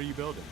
What are you building?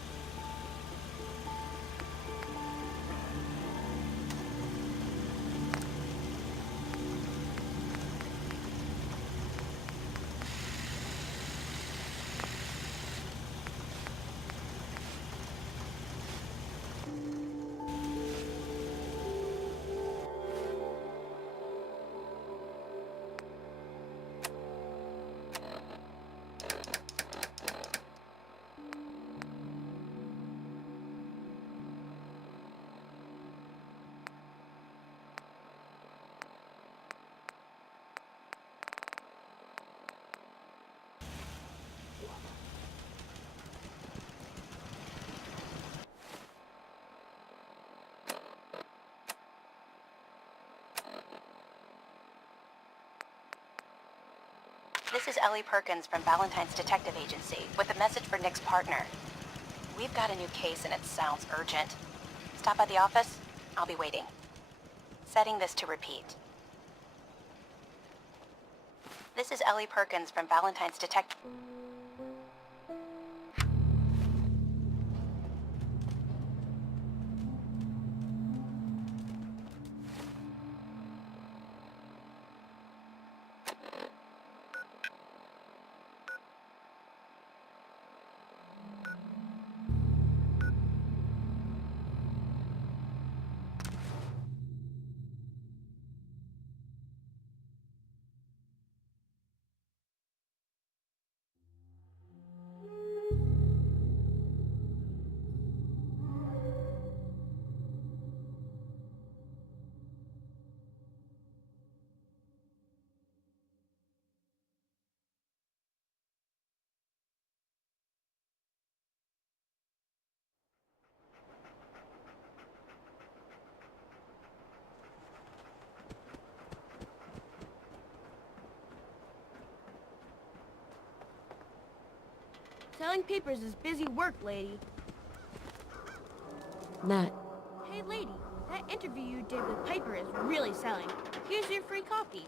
This is Ellie Perkins from Valentine's Detective Agency with a message for Nick's partner. We've got a new case and it sounds urgent. Stop by the office. I'll be waiting. Setting this to repeat. This is Ellie Perkins from Valentine's Detective... Selling papers is busy work, lady. Nat. Hey, lady, that interview you did with Piper is really selling. Here's your free copy.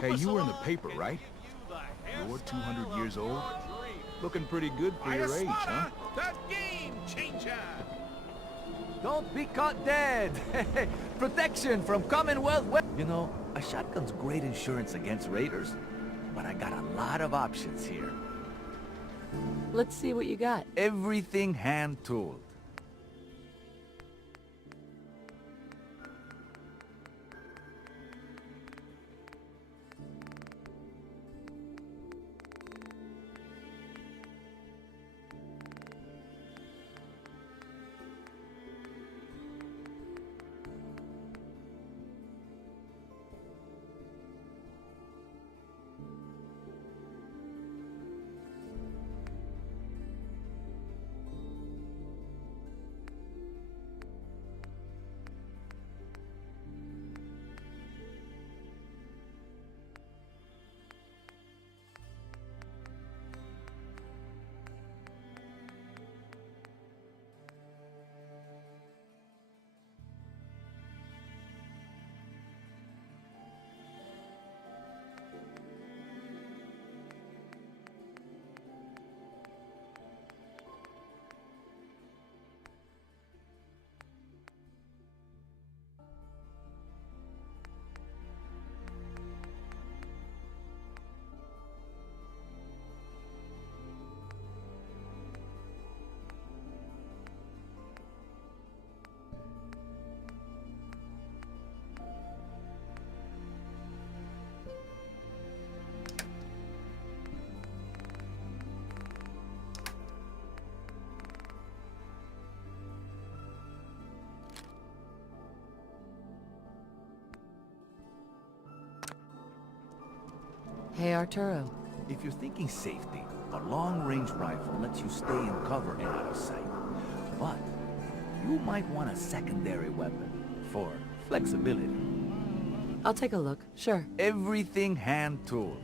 Hey, you were in the paper, right? You're 200 years old? Looking pretty good for your age, huh? That game changer! Don't be caught dead! Protection from Commonwealth. You know, a shotgun's great insurance against raiders, but I got a lot of options here. Let's see what you got. Everything hand-tooled. Hey, Arturo. If you're thinking safety, a long-range rifle lets you stay in cover and out of sight. But you might want a secondary weapon for flexibility. I'll take a look, sure. Everything hand-tooled.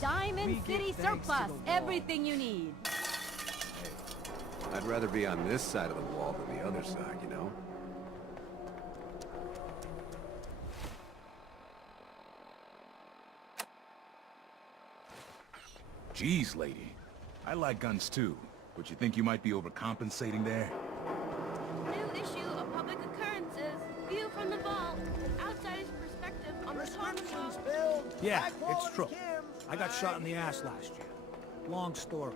Diamond City Surplus, everything you need. I'd rather be on this side of the wall than the other side, you know? Jeez, lady. I like guns too, but you think you might be overcompensating there? New issue of Public Occurrences. View from the vault. Outsider's perspective on the top shelf. Yeah, it's true. I got shot in the ass last year. Long story.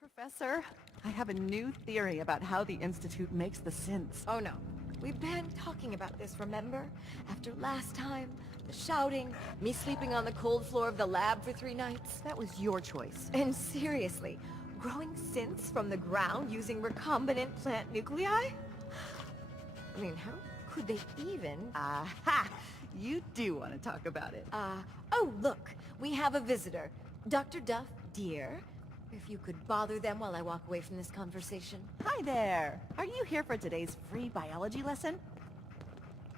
Professor, I have a new theory about how the Institute makes the synths. Oh no. We've been talking about this, remember? After last time, the shouting, me sleeping on the cold floor of the lab for 3 nights. That was your choice. And seriously, growing synths from the ground using recombinant plant nuclei? I mean, how could they even... Aha! You do want to talk about it. Oh look, we have a visitor. Dr. Duff, dear. If you could bother them while I walk away from this conversation. Hi there. Are you here for today's free biology lesson?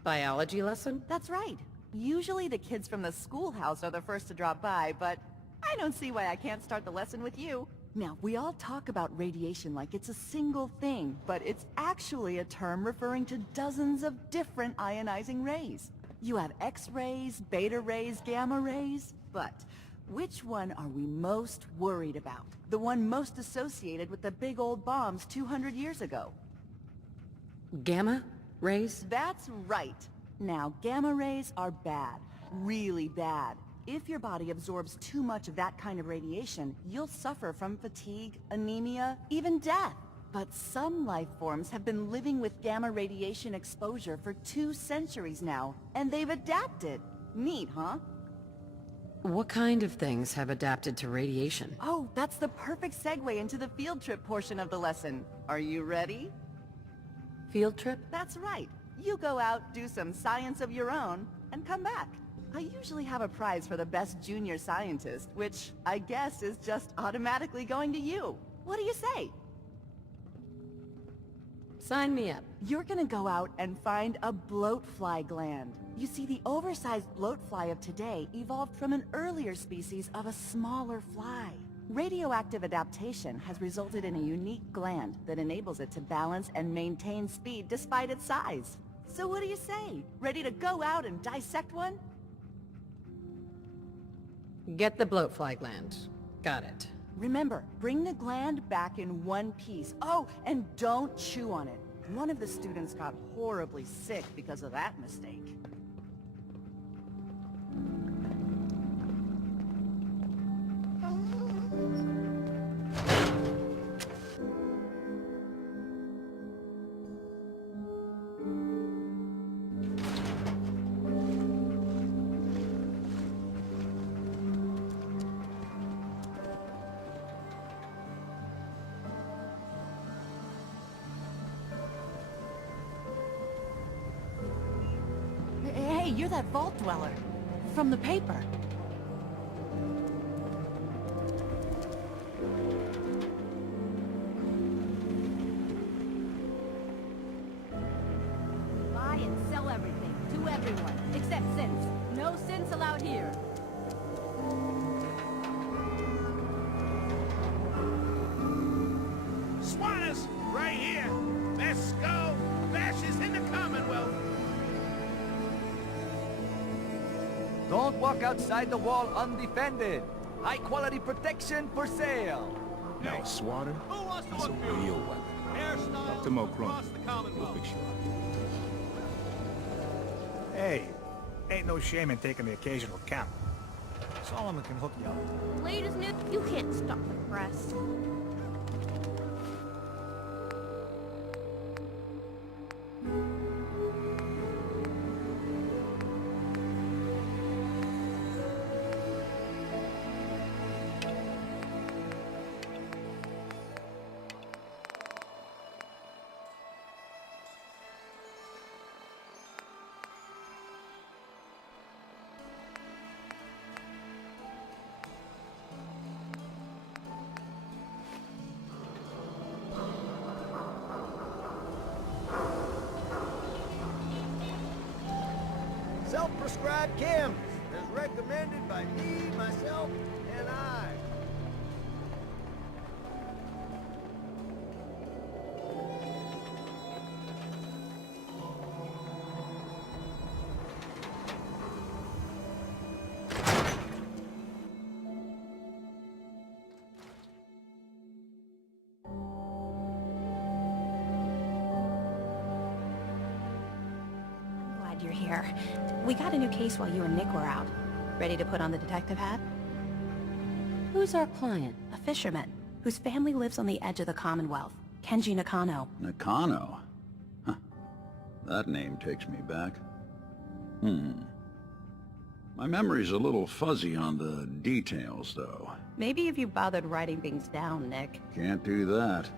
Biology lesson? That's right. Usually the kids from the schoolhouse are the first to drop by, but I don't see why I can't start the lesson with you. Now, we all talk about radiation like it's a single thing, but it's actually a term referring to dozens of different ionizing rays. You have X-rays, beta rays, gamma rays, but which one are we most worried about? The one most associated with the big old bombs 200 years ago. Gamma rays? That's right. Now, gamma rays are bad. Really bad. If your body absorbs too much of that kind of radiation, you'll suffer from fatigue, anemia, even death. But some life forms have been living with gamma radiation exposure for 2 centuries now, and they've adapted. Neat, huh? What kind of things have adapted to radiation? Oh, that's the perfect segue into the field trip portion of the lesson. Are you ready? Field trip? That's right. You go out, do some science of your own, and come back. I usually have a prize for the best junior scientist, which I guess is just automatically going to you. What do you say? Sign me up. You're gonna go out and find a bloatfly gland. You see, the oversized bloatfly of today evolved from an earlier species of a smaller fly. Radioactive adaptation has resulted in a unique gland that enables it to balance and maintain speed despite its size. So what do you say? Ready to go out and dissect one? Get the bloatfly gland. Got it. Remember, bring the gland back in one piece. Oh, and don't chew on it. One of the students got horribly sick because of that mistake. Hey, you're that vault dweller. From the paper. Buy and sell everything, to everyone, except synths. No synths allowed here. Squatters, right here. Let's go. Bashes in the Commonwealth. Don't walk outside the wall undefended. High-quality protection for sale. Now, a swatter? Who wants to That's a look real good? weapon. Hairstyle Talk to Mo across the Crumb. He'll Commonwealth. fix you up. Hey, ain't no shame in taking the occasional camp. Solomon can hook you up. Latest news, you can't stop the press. Self-prescribed chems, as recommended by me, myself, and I. you're here. We got a new case while you and Nick were out. Ready to put on the detective hat? Who's our client? A fisherman, whose family lives on the edge of the Commonwealth. Kenji Nakano. Nakano? Huh. That name takes me back. My memory's a little fuzzy on the details, though. Maybe if you bothered writing things down, Nick. Can't do that.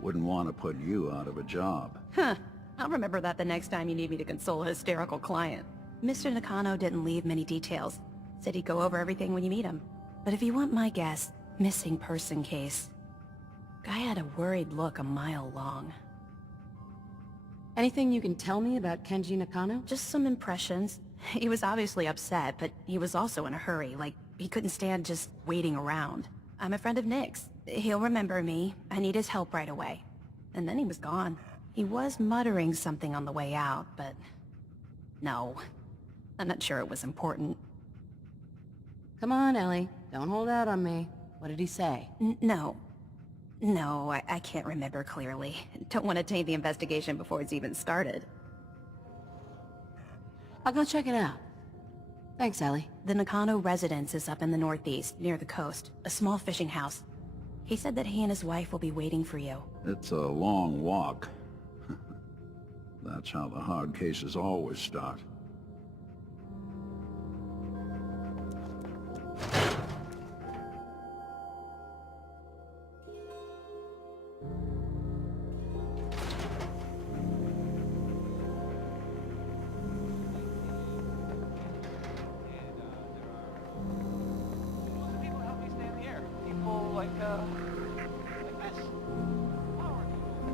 Wouldn't want to put you out of a job. Huh. I'll remember that the next time you need me to console a hysterical client. Mr. Nakano didn't leave many details. Said he'd go over everything when you meet him. But if you want my guess, missing person case. Guy had a worried look a mile long. Anything you can tell me about Kenji Nakano? Just some impressions. He was obviously upset, but he was also in a hurry, like he couldn't stand just waiting around. I'm a friend of Nick's. He'll remember me. I need his help right away. And then he was gone. He was muttering something on the way out, but... no. I'm not sure it was important. Come on, Ellie. Don't hold out on me. What did he say? No. No, I can't remember clearly. Don't want to taint the investigation before it's even started. I'll go check it out. Thanks, Ellie. The Nakano residence is up in the northeast, near the coast. A small fishing house. He said that he and his wife will be waiting for you. It's a long walk. That's how the hard cases always start.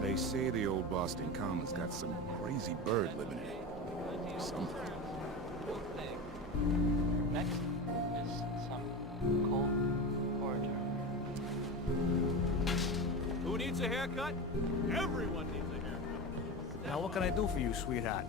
They say the old Boston Common's got some crazy bird living in it. Something. Next is some cold porter. Who needs a haircut? Everyone needs a haircut. Now what can I do for you, sweetheart?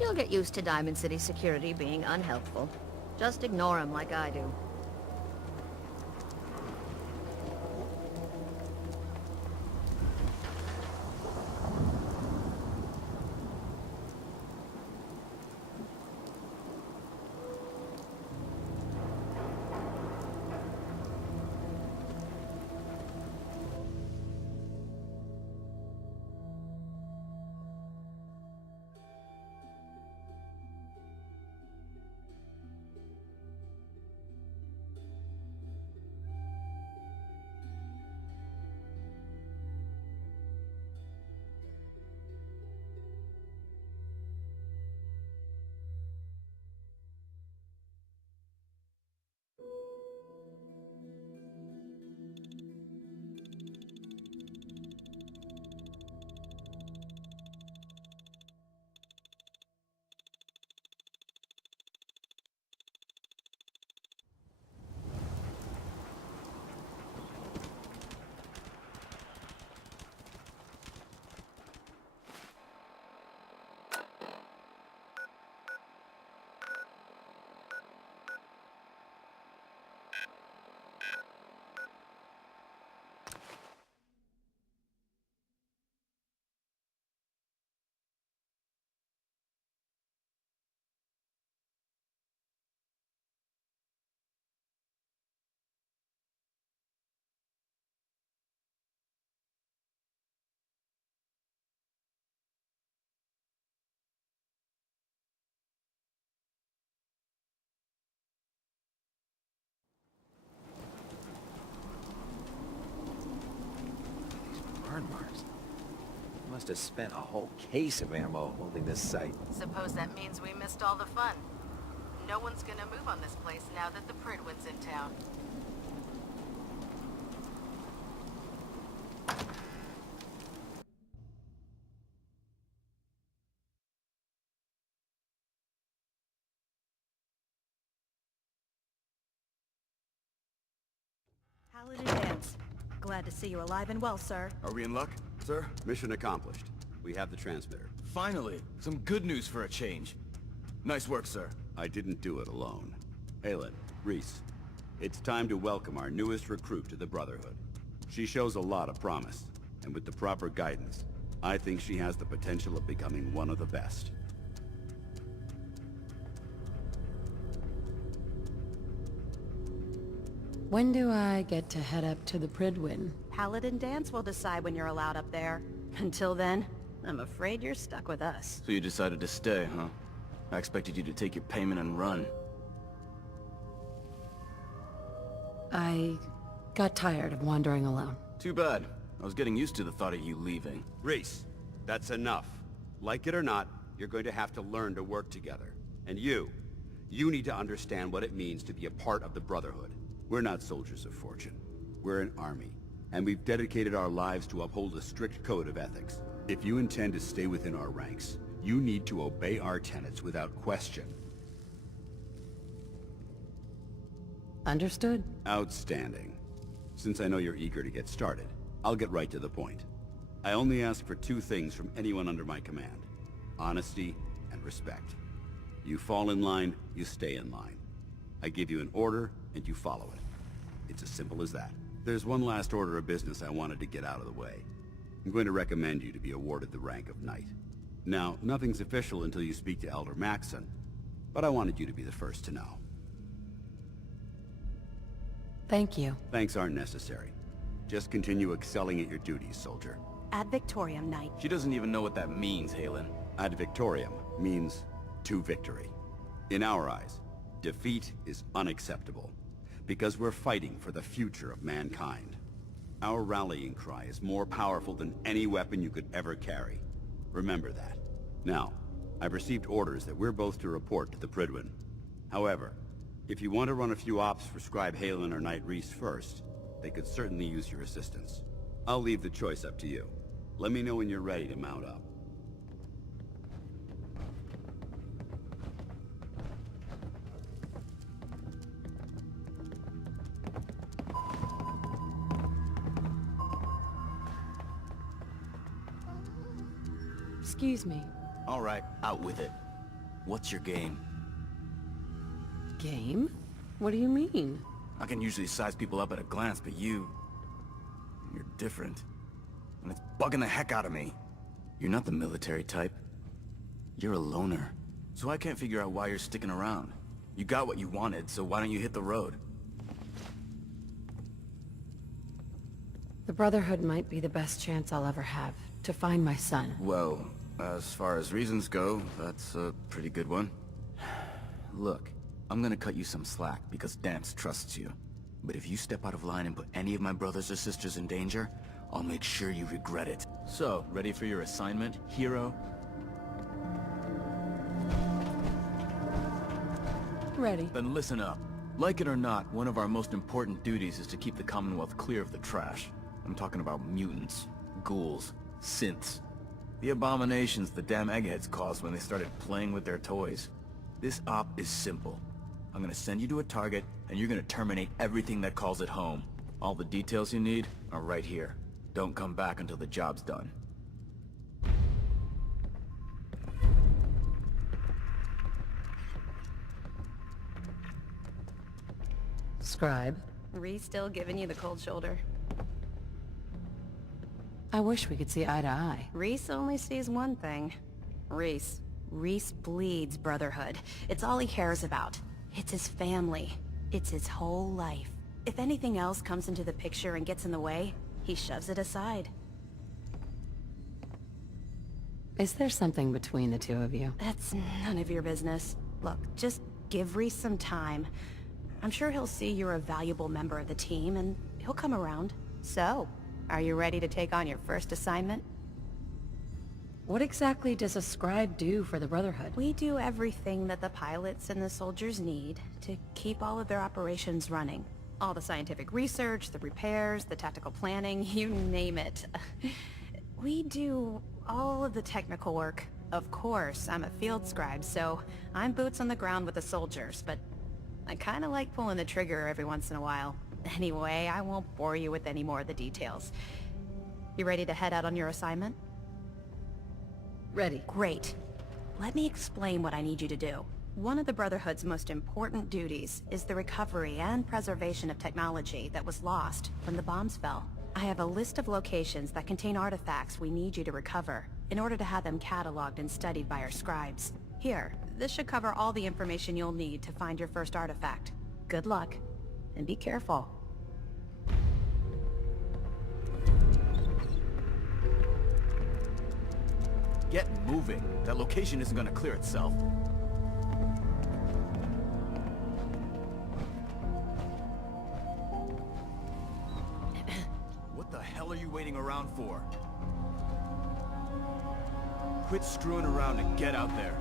You'll get used to Diamond City security being unhelpful. Just ignore them like I do. Must have spent a whole case of ammo holding this site. Suppose that means we missed all the fun. No one's gonna move on this place now that the Pridwin's in town. Paladin Dance. Glad to see you alive and well, sir. Are we in luck, sir? Mission accomplished. We have the transmitter. Finally, some good news for a change. Nice work, sir. I didn't do it alone. Aelin, Reese, it's time to welcome our newest recruit to the Brotherhood. She shows a lot of promise, and with the proper guidance, I think she has the potential of becoming one of the best. When do I get to head up to the Pridwin? Paladin Dance will decide when you're allowed up there. Until then, I'm afraid you're stuck with us. So you decided to stay, huh? I expected you to take your payment and run. I got tired of wandering alone. Too bad. I was getting used to the thought of you leaving. Reese, that's enough. Like it or not, you're going to have to learn to work together. And you need to understand what it means to be a part of the Brotherhood. We're not soldiers of fortune. We're an army, and we've dedicated our lives to uphold a strict code of ethics. If you intend to stay within our ranks, you need to obey our tenets without question. Understood. Outstanding. Since I know you're eager to get started, I'll get right to the point. I only ask for two things from anyone under my command: honesty and respect. You fall in line, you stay in line. I give you an order, and you follow it. It's as simple as that. There's one last order of business I wanted to get out of the way. I'm going to recommend you to be awarded the rank of Knight. Now, nothing's official until you speak to Elder Maxson, but I wanted you to be the first to know. Thank you. Thanks aren't necessary. Just continue excelling at your duties, soldier. Ad Victoriam, Knight. She doesn't even know what that means, Halen. Ad Victoriam means to victory. In our eyes, defeat is unacceptable, because we're fighting for the future of mankind. Our rallying cry is more powerful than any weapon you could ever carry. Remember that. Now, I've received orders that we're both to report to the Pridwin. However, if you want to run a few ops for Scribe Halen or Knight Reese first, they could certainly use your assistance. I'll leave the choice up to you. Let me know when you're ready to mount up. Excuse me. All right, out with it. What's your game? Game? What do you mean? I can usually size people up at a glance, but you're different. And it's bugging the heck out of me. You're not the military type. You're a loner. So I can't figure out why you're sticking around. You got what you wanted, so why don't you hit the road? The Brotherhood might be the best chance I'll ever have to find my son. Well, as far as reasons go, that's a pretty good one. Look, I'm gonna cut you some slack because Dance trusts you. But if you step out of line and put any of my brothers or sisters in danger, I'll make sure you regret it. So, ready for your assignment, hero? Ready. Then listen up. Like it or not, one of our most important duties is to keep the Commonwealth clear of the trash. I'm talking about mutants, ghouls, synths. The abominations the damn eggheads caused when they started playing with their toys. This op is simple. I'm gonna send you to a target, and you're gonna terminate everything that calls it home. All the details you need are right here. Don't come back until the job's done. Scribe. Reese still giving you the cold shoulder. I wish we could see eye to eye. Reese only sees one thing. Reese. Reese bleeds Brotherhood. It's all he cares about. It's his family. It's his whole life. If anything else comes into the picture and gets in the way, he shoves it aside. Is there something between the two of you? That's none of your business. Look, just give Reese some time. I'm sure he'll see you're a valuable member of the team, and he'll come around. So, are you ready to take on your first assignment? What exactly does a scribe do for the Brotherhood? We do everything that the pilots and the soldiers need to keep all of their operations running. All the scientific research, the repairs, the tactical planning, you name it. We do all of the technical work. Of course, I'm a field scribe, so I'm boots on the ground with the soldiers, but I kinda like pulling the trigger every once in a while. Anyway, I won't bore you with any more of the details. You ready to head out on your assignment? Ready. Great. Let me explain what I need you to do. One of the Brotherhood's most important duties is the recovery and preservation of technology that was lost when the bombs fell. I have a list of locations that contain artifacts we need you to recover in order to have them cataloged and studied by our scribes. Here, this should cover all the information you'll need to find your first artifact. Good luck, and be careful. Get moving. That location isn't gonna clear itself. What the hell are you waiting around for? Quit screwing around and get out there.